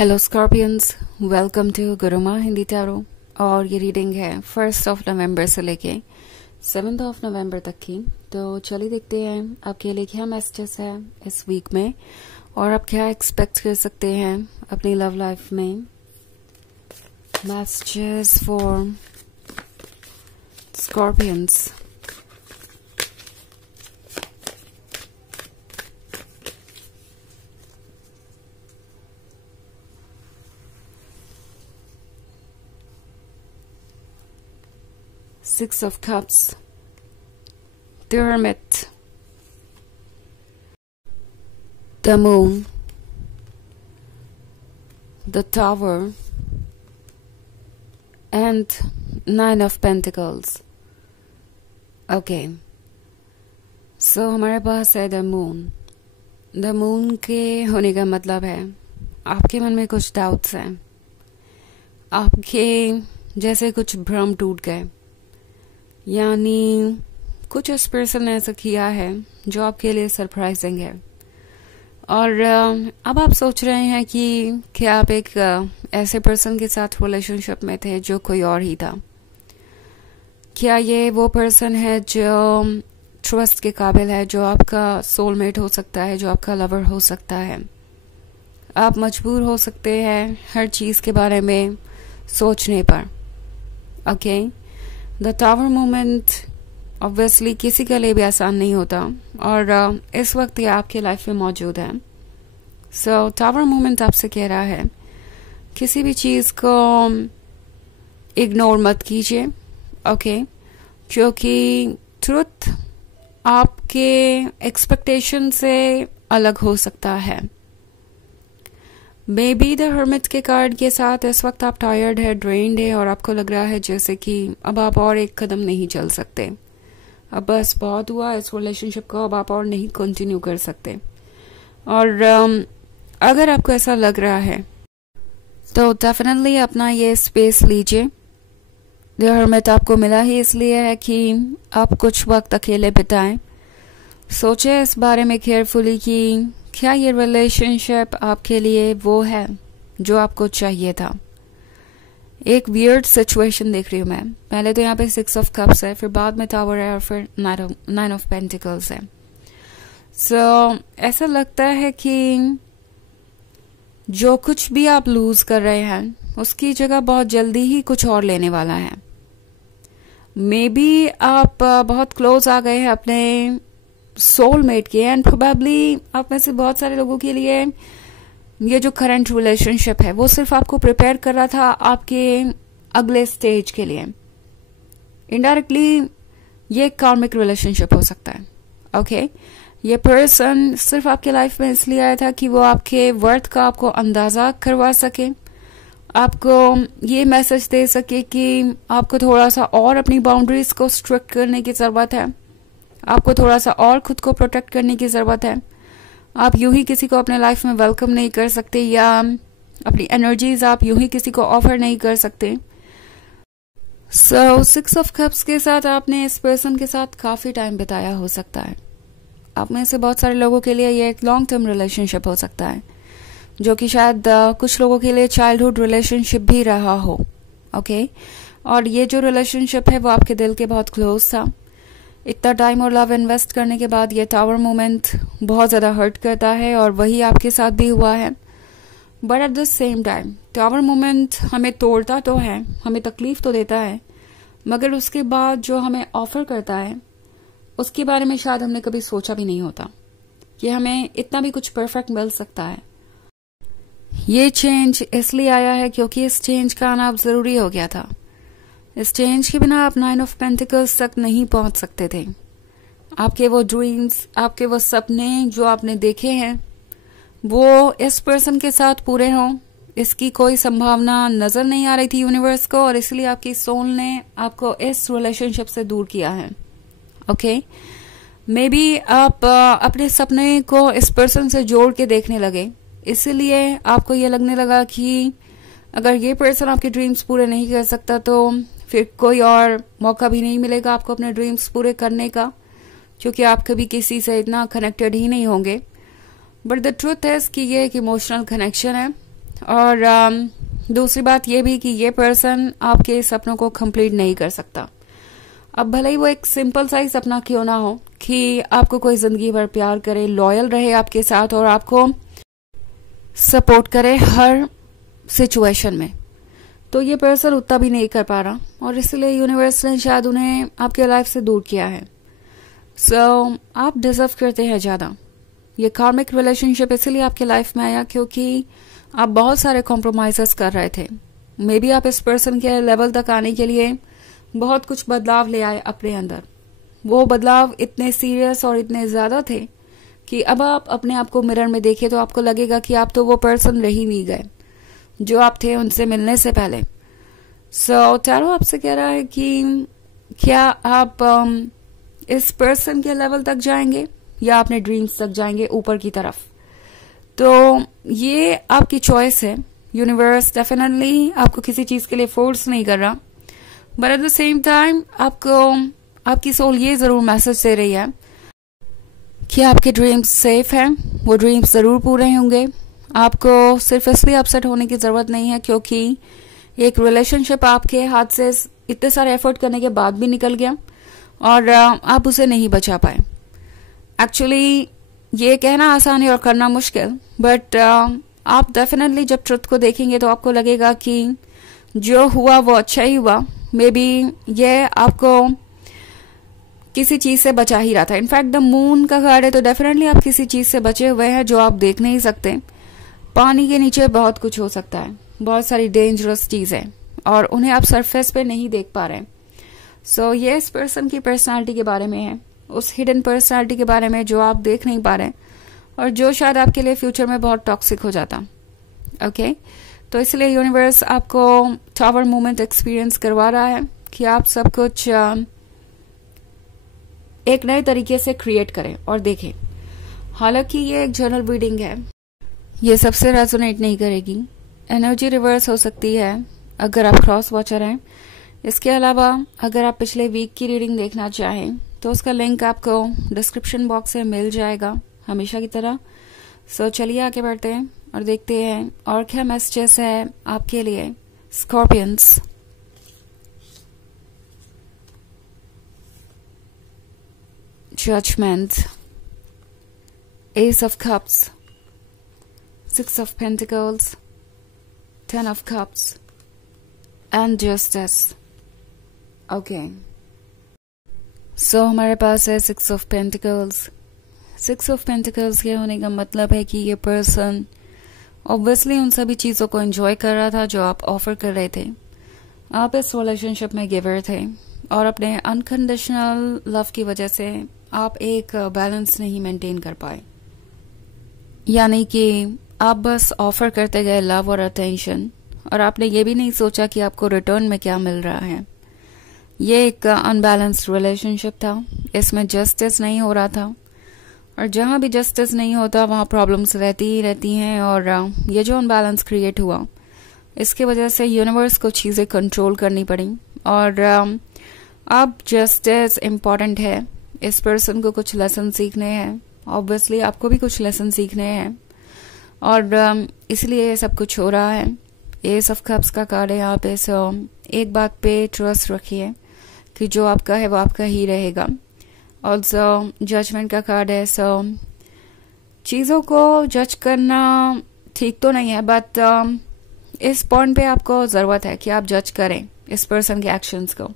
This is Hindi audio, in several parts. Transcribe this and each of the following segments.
Hello scorpions, welcome to Guruma Hindi tarot. और ये रीडिंग है 1 नवंबर से लेके 7 नवंबर तक की। तो चलिए देखते हैं आपके लिए क्या मैसेजेस है इस वीक में और आप क्या एक्सपेक्ट कर सकते हैं अपनी लव लाइफ में। Messages for scorpions. Six of Cups, the Hermit, the Moon, the Tower, and 9 of Pentacles. Okay, so हमारे पास है the Moon. The Moon के होने का मतलब है आपके मन में कुछ डाउट्स हैं, आपके जैसे कुछ भ्रम टूट गए, यानी कुछ इस पर्सन ने ऐसा किया है जो आपके लिए सरप्राइजिंग है। और अब आप सोच रहे हैं कि क्या आप एक ऐसे पर्सन के साथ रिलेशनशिप में थे जो कोई और ही था। क्या ये वो पर्सन है जो ट्रस्ट के काबिल है, जो आपका सोलमेट हो सकता है, जो आपका लवर हो सकता है। आप मजबूर हो सकते हैं हर चीज़ के बारे में सोचने पर। Okay, the tower moment obviously किसी के लिए भी आसान नहीं होता और इस वक्त ये आपके लाइफ में मौजूद है। सो टावर मोमेंट आपसे कह रहा है किसी भी चीज़ को इग्नोर मत कीजिए, ओके, क्योंकि ट्रुथ आपके एक्सपेक्टेशन से अलग हो सकता है। मे बी द हर्मिट के कार्ड के साथ इस वक्त आप टायर्ड है, ड्रेन्ड है और आपको लग रहा है जैसे कि अब आप और एक कदम नहीं चल सकते, अब बस बहुत हुआ इस रिलेशनशिप को, अब आप और नहीं कंटिन्यू कर सकते। और अगर आपको ऐसा लग रहा है तो डेफिनेटली अपना ये स्पेस लीजिए। द हर्मिट आपको मिला ही इसलिए है कि आप कुछ वक्त अकेले बिताएं। सोचें इस बारे में केयरफुली कि क्या ये रिलेशनशिप आपके लिए वो है जो आपको चाहिए था। एक वियर्ड सिचुएशन देख रही हूँ मैं। पहले तो यहाँ पे 6 ऑफ कप्स है, फिर बाद में टावर है और फिर 9 ऑफ पेंटिकल्स है। सो ऐसा लगता है कि जो कुछ भी आप लूज कर रहे हैं उसकी जगह बहुत जल्दी ही कुछ और लेने वाला है। मे बी आप बहुत क्लोज आ गए हैं अपने सोलमेट के एंड प्रोबेबली आप में से बहुत सारे लोगों के लिए ये जो करंट रिलेशनशिप है वो सिर्फ आपको प्रिपेयर कर रहा था आपके अगले स्टेज के लिए। इनडायरेक्टली ये कार्मिक रिलेशनशिप हो सकता है। ओके, ये पर्सन सिर्फ आपके लाइफ में इसलिए आया था कि वो आपके वर्थ का आपको अंदाजा करवा सके, आपको ये मैसेज दे सके कि आपको थोड़ा सा और अपनी बाउंड्रीज को स्ट्रिक्ट करने की जरूरत है, आपको थोड़ा सा और खुद को प्रोटेक्ट करने की जरूरत है। आप यूं ही किसी को अपने लाइफ में वेलकम नहीं कर सकते या अपनी एनर्जीज आप यूं ही किसी को ऑफर नहीं कर सकते। सो 6 ऑफ कप्स के साथ आपने इस पर्सन के साथ काफी टाइम बिताया हो सकता है। आप में से बहुत सारे लोगों के लिए ये एक लॉन्ग टर्म रिलेशनशिप हो सकता है जो कि शायद कुछ लोगों के लिए चाइल्डहुड रिलेशनशिप भी रहा हो। ओके, और ये जो रिलेशनशिप है वो आपके दिल के बहुत क्लोज था। इतना टाइम और लव इन्वेस्ट करने के बाद ये टावर मोमेंट बहुत ज़्यादा हर्ट करता है और वही आपके साथ भी हुआ है। But at the same time tower moment हमें तोड़ता तो है, हमें तकलीफ तो देता है, मगर उसके बाद जो हमें ऑफर करता है उसके बारे में शायद हमने कभी सोचा भी नहीं होता कि हमें इतना भी कुछ परफेक्ट मिल सकता है। ये चेंज इसलिए आया है क्योंकि इस चेंज का आना अब जरूरी हो गया था। इस चेंज के बिना आप 9 ऑफ पेंटिकल्स तक नहीं पहुंच सकते थे। आपके वो ड्रीम्स, आपके वो सपने जो आपने देखे हैं वो इस पर्सन के साथ पूरे हों, इसकी कोई संभावना नजर नहीं आ रही थी यूनिवर्स को और इसलिए आपकी सोल ने आपको इस रिलेशनशिप से दूर किया है। ओके, मे बी आप अपने सपने को इस पर्सन से जोड़ के देखने लगे, इसीलिए आपको ये लगने लगा कि अगर ये पर्सन आपके ड्रीम्स पूरे नहीं कर सकता तो फिर कोई और मौका भी नहीं मिलेगा आपको अपने ड्रीम्स पूरे करने का, क्योंकि आप कभी किसी से इतना कनेक्टेड ही नहीं होंगे। बट द ट्रूथ है कि ये एक इमोशनल कनेक्शन है। और दूसरी बात ये भी कि ये पर्सन आपके सपनों को कंप्लीट नहीं कर सकता। अब भले ही वो एक सिंपल सा ही सपना क्यों ना हो कि आपको कोई जिंदगी भर प्यार करे, लॉयल रहे आपके साथ और आपको सपोर्ट करे हर सिचुएशन में, तो ये पर्सन उतना भी नहीं कर पा रहा और इसलिए यूनिवर्स ने शायद उन्हें आपके लाइफ से दूर किया है। सो आप डिजर्व करते हैं ज्यादा। ये कार्मिक रिलेशनशिप इसलिए आपके लाइफ में आया क्योंकि आप बहुत सारे कॉम्प्रोमाइजेस कर रहे थे। मे बी आप इस पर्सन के लेवल तक आने के लिए बहुत कुछ बदलाव ले आए अपने अंदर। वो बदलाव इतने सीरियस और इतने ज्यादा थे कि अब आप अपने आप को मिरर में देखें तो आपको लगेगा कि आप तो वो पर्सन रह ही नहीं गए जो आप थे उनसे मिलने से पहले। सो टैरो आपसे कह रहा है कि क्या आप इस पर्सन के लेवल तक जाएंगे या अपने ड्रीम्स तक जाएंगे ऊपर की तरफ। तो ये आपकी चॉइस है। यूनिवर्स डेफिनेटली आपको किसी चीज के लिए फोर्स नहीं कर रहा, but at the same time आपको आपकी सोल ये जरूर मैसेज दे रही है कि आपके ड्रीम्स सेफ हैं, वो ड्रीम्स जरूर पूरे होंगे। आपको सिर्फ इसलिए अपसेट होने की जरूरत नहीं है क्योंकि एक रिलेशनशिप आपके हाथ से इतने सारे एफर्ट करने के बाद भी निकल गया और आप उसे नहीं बचा पाए। एक्चुअली ये कहना आसान है और करना मुश्किल, बट आप डेफिनेटली जब ट्रुथ को देखेंगे तो आपको लगेगा कि जो हुआ वो अच्छा ही हुआ। मे बी ये आपको किसी चीज से बचा ही रहा था। इनफैक्ट द मून का कार्ड है तो डेफिनेटली आप किसी चीज से बचे हुए हैं जो आप देख नहीं सकते। पानी के नीचे बहुत कुछ हो सकता है, बहुत सारी डेंजरस चीजें, और उन्हें आप सरफेस पे नहीं देख पा रहे। सो ये इस पर्सन की पर्सनालिटी के बारे में है, उस हिडन पर्सनालिटी के बारे में जो आप देख नहीं पा रहे और जो शायद आपके लिए फ्यूचर में बहुत टॉक्सिक हो जाता। ओके, तो इसलिए यूनिवर्स आपको टावर मोमेंट एक्सपीरियंस करवा रहा है कि आप सब कुछ एक नए तरीके से क्रिएट करें और देखें। हालांकि ये एक जनरल रीडिंग है, ये सबसे रेजोनेट नहीं करेगी। एनर्जी रिवर्स हो सकती है अगर आप क्रॉस वॉचर हैं। इसके अलावा अगर आप पिछले वीक की रीडिंग देखना चाहें तो उसका लिंक आपको डिस्क्रिप्शन बॉक्स में मिल जाएगा हमेशा की तरह। सो चलिए आगे बढ़ते हैं और देखते हैं और क्या मैसेजेस है आपके लिए Scorpions. Judgment, Ace of Cups, Six of Pentacles, Ten of Cups, and Justice. Okay. So हमारे पास है Six of Pentacles. Six of Pentacles के होने का मतलब है कि ये पर्सन ऑब्वियसली उन सभी चीजों को एंजॉय कर रहा था जो आप ऑफर कर रहे थे। आप इस रिलेशनशिप में गिवर थे और अपने अनकंडीशनल लव की वजह से आप एक बैलेंस नहीं मेंटेन कर पाए। यानी कि आप बस ऑफर करते गए लव और अटेंशन और आपने ये भी नहीं सोचा कि आपको रिटर्न में क्या मिल रहा है। ये एक अनबैलेंस्ड रिलेशनशिप था, इसमें जस्टिस नहीं हो रहा था और जहां भी जस्टिस नहीं होता वहां प्रॉब्लम्स रहती ही रहती हैं। और ये जो अनबैलेंस क्रिएट हुआ इसकी वजह से यूनिवर्स को चीजें कंट्रोल करनी पड़ी और अब जस्टिस इम्पोर्टेंट है। इस पर्सन को कुछ लेसन सीखने हैं, ऑब्वियसली आपको भी कुछ लेसन सीखने हैं और इसलिए ये सब कुछ हो रहा है। एस ऑफ कप्स का कार्ड है यहाँ पे। सो एक बात पे ट्रस्ट रखिए कि जो आपका है वो आपका ही रहेगा। ऑल्सो जजमेंट का कार्ड है। सो चीज़ों को जज करना ठीक तो नहीं है, बट इस पॉइंट पे आपको ज़रूरत है कि आप जज करें इस पर्सन के एक्शंस को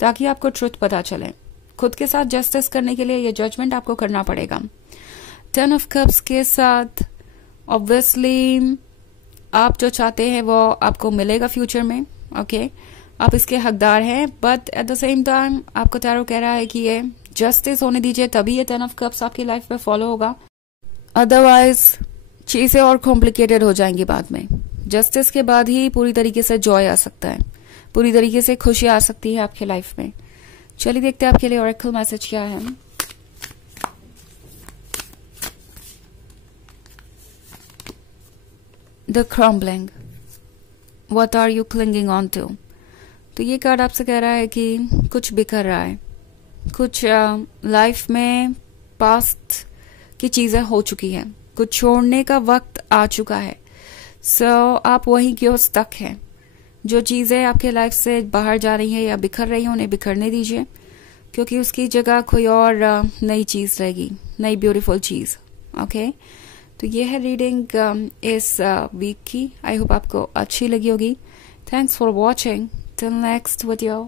ताकि आपको ट्रुथ पता चले। खुद के साथ जस्टिस करने के लिए ये जजमेंट आपको करना पड़ेगा। 10 ऑफ कप्स के साथ ऑब्वियसली आप जो चाहते हैं वो आपको मिलेगा फ्यूचर में। ओके, आप इसके हकदार हैं, but at the same time आपको टैरो कह रहा है कि ये जस्टिस होने दीजिए, तभी ये 10 ऑफ कप्स आपकी लाइफ में फॉलो होगा। अदरवाइज चीजें और कॉम्प्लिकेटेड हो जाएंगी बाद में। जस्टिस के बाद ही पूरी तरीके से जॉय आ सकता है, पूरी तरीके से खुशी आ सकती है आपकी लाइफ में। चलिए देखते हैं आपके लिए ऑरेकल मैसेज क्या है। The crumbling, what are you clinging on to. तो ये कार्ड आपसे कह रहा है कि कुछ बिखर रहा है, कुछ लाइफ में पास्ट की चीजें हो चुकी हैं, कुछ छोड़ने का वक्त आ चुका है। सो आप वहीं क्यों स्टक हैं? जो चीज़ें आपके लाइफ से बाहर जा रही हैं या बिखर रही हैं उन्हें बिखरने दीजिए, क्योंकि उसकी जगह कोई और नई चीज़ रहेगी, नई ब्यूटीफुल चीज़। ओके, तो ये है रीडिंग इस वीक की। आई होप आपको अच्छी लगी होगी। Thanks for watching. Till next video,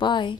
bye.